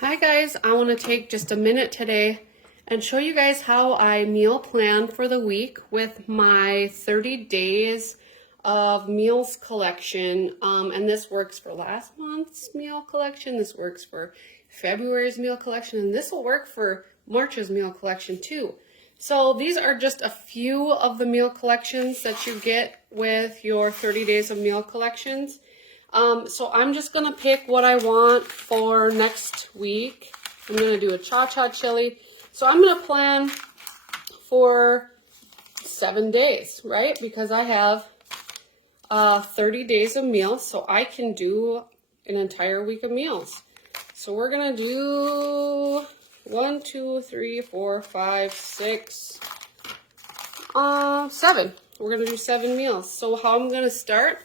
Hi guys, I want to take just a minute today and show you guys how I meal plan for the week with my 30 days of meals collection. And this works for last month's meal collection, this works for February's meal collection, and this will work for March's meal collection too. So these are just a few of the meal collections that you get with your 30 days of meal collections. So I'm just going to pick what I want for next week. I'm going to do a cha-cha chili. So I'm going to plan for 7 days, right? Because I have 30 days of meals, so I can do an entire week of meals. So we're going to do 1, 2, 3, 4, 5, 6, 7. We're going to do 7 meals. So how I'm going to start,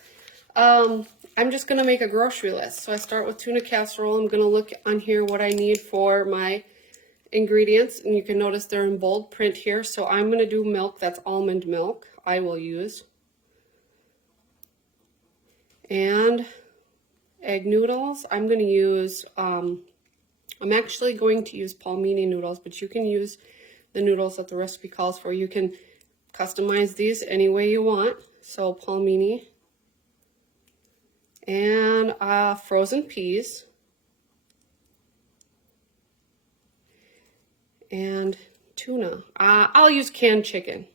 I'm just going to make a grocery list. So I start with tuna casserole. I'm going to look on here what I need for my ingredients. And you can notice they're in bold print here. So I'm going to do milk. That's almond milk I will use. And egg noodles. I'm going to use, I'm actually going to use palmini noodles, but you can use the noodles that the recipe calls for. You can customize these any way you want. So palmini. And frozen peas, and tuna. I'll use canned chicken.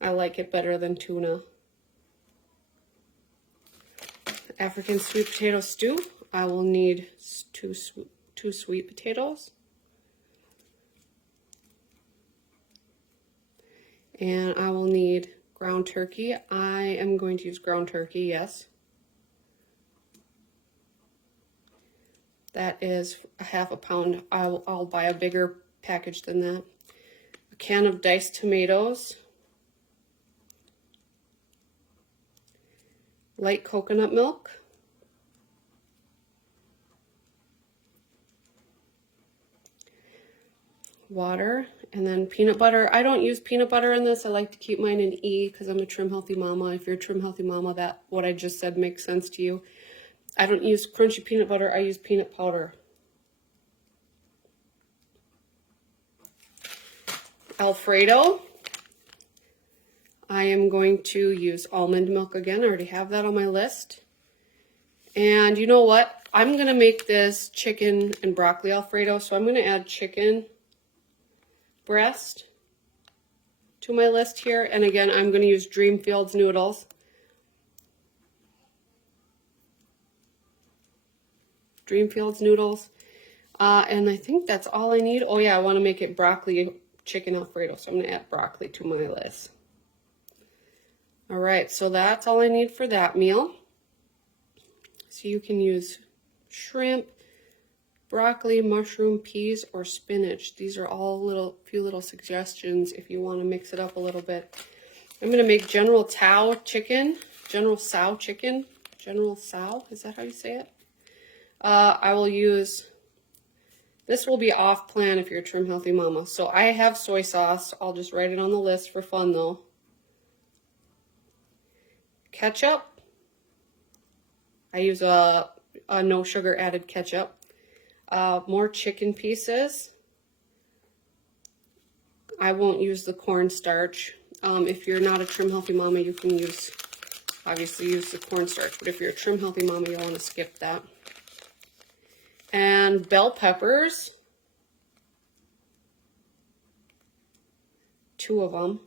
I like it better than tuna. African sweet potato stew. I will need two sweet potatoes. And I will need ground turkey. I am going to use ground turkey, yes. That is a half a pound. I'll buy a bigger package than that. A can of diced tomatoes. Light coconut milk. Water. And then peanut butter. I don't use peanut butter in this. I like to keep mine in E because I'm a trim healthy mama. If you're a trim healthy mama, that what I just said makes sense to you. I don't use crunchy peanut butter. I use peanut powder. Alfredo. I am going to use almond milk again. I already have that on my list. And you know what? I'm going to make this chicken and broccoli Alfredo. So I'm going to add chicken breast to my list here. And again, I'm going to use Dreamfields noodles. Dreamfields noodles. And I think that's all I need. Oh yeah, I want to make it broccoli chicken Alfredo. So I'm going to add broccoli to my list. All right, so that's all I need for that meal. So you can use shrimp, broccoli, mushroom, peas, or spinach. These are all few little suggestions if you want to mix it up a little bit. I'm going to make General Tso chicken. General Tso chicken. General Tso, is that how you say it? I will use, this will be off plan if you're a trim healthy mama. So I have soy sauce. I'll just write it on the list for fun though. Ketchup. I use a no sugar added ketchup. More chicken pieces. I won't use the cornstarch. If you're not a trim healthy mama, you can obviously use the cornstarch. But if you're a trim healthy mama, you'll want to skip that. And bell peppers. 2 of them.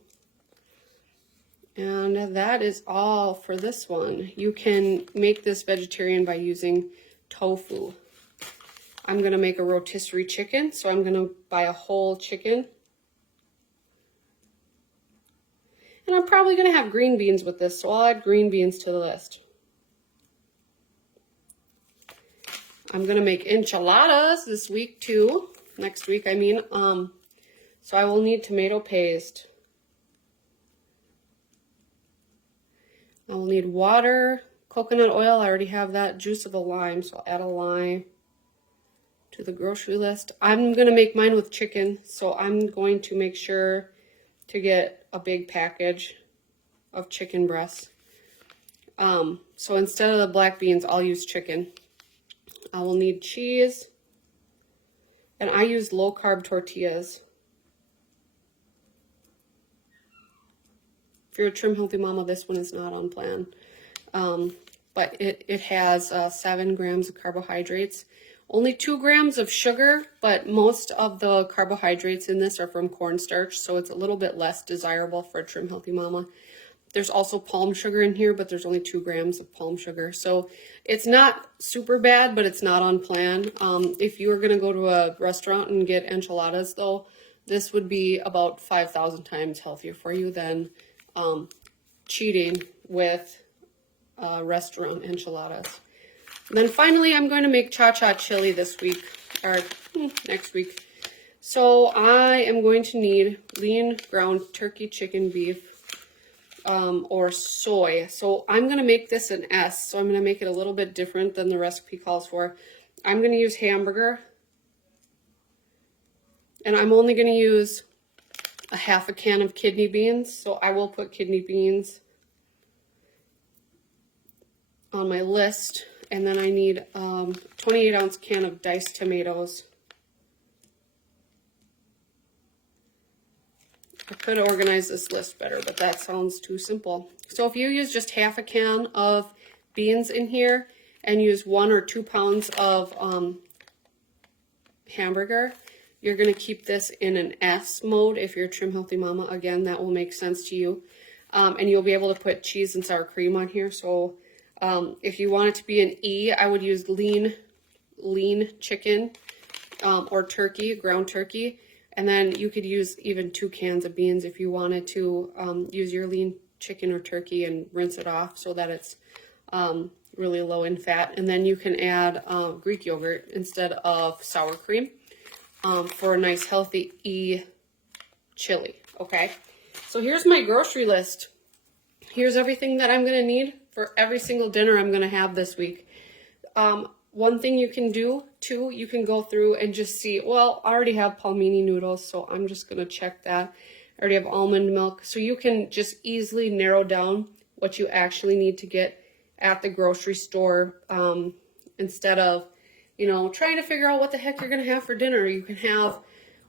And that is all for this one. You can make this vegetarian by using tofu. I'm going to make a rotisserie chicken, so I'm going to buy a whole chicken. And I'm probably going to have green beans with this, so I'll add green beans to the list. I'm going to make enchiladas this week too. Next week, I mean. So I will need tomato paste. I will need water, coconut oil. I already have that. Juice of a lime, so I'll add a lime to the grocery list. I'm going to make mine with chicken, so I'm going to make sure to get a big package of chicken breasts. So instead of the black beans, I'll use chicken. I will need cheese, and I use low-carb tortillas. If you're a trim healthy mama, this one is not on plan. But it has 7 grams of carbohydrates, only 2 grams of sugar, but most of the carbohydrates in this are from cornstarch, so it's a little bit less desirable for a trim healthy mama. There's also palm sugar in here, but there's only 2 grams of palm sugar. So it's not super bad, but it's not on plan. If you were going to go to a restaurant and get enchiladas, though, this would be about 5,000 times healthier for you than cheating with restaurant enchiladas. And then finally, I'm going to make cha-cha chili this week, or next week. So I am going to need lean ground turkey, chicken, beef, or soy. So I'm going to make this an S, so I'm going to make it a little bit different than the recipe calls for. I'm going to use hamburger, and I'm only going to use a half a can of kidney beans, so I will put kidney beans on my list. And then I need 28-ounce can of diced tomatoes. I could organize this list better, but that sounds too simple. So if you use just half a can of beans in here and use 1 or 2 pounds of hamburger, you're going to keep this in an S mode. If you're a trim healthy mama, again, that will make sense to you. And you'll be able to put cheese and sour cream on here. So if you want it to be an E, I would use lean chicken or turkey, ground turkey. And then you could use even 2 cans of beans if you wanted to use your lean chicken or turkey and rinse it off so that it's really low in fat. And then you can add Greek yogurt instead of sour cream for a nice healthy E chili, okay? So here's my grocery list. Here's everything that I'm going to need for every single dinner I'm going to have this week. One thing you can do, too, you can go through and just see, well, I already have palmini noodles, so I'm just going to check that. I already have almond milk. So you can just easily narrow down what you actually need to get at the grocery store instead of, you know, trying to figure out what the heck you're going to have for dinner. You can have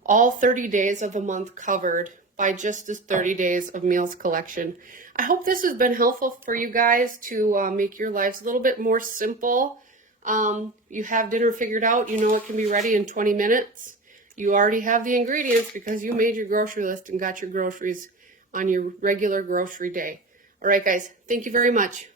all 30 days of the month covered by just this 30 days of meals collection. I hope this has been helpful for you guys to make your lives a little bit more simple. You have dinner figured out, you know it can be ready in 20 minutes. You already have the ingredients because you made your grocery list and got your groceries on your regular grocery day. All right, guys, thank you very much.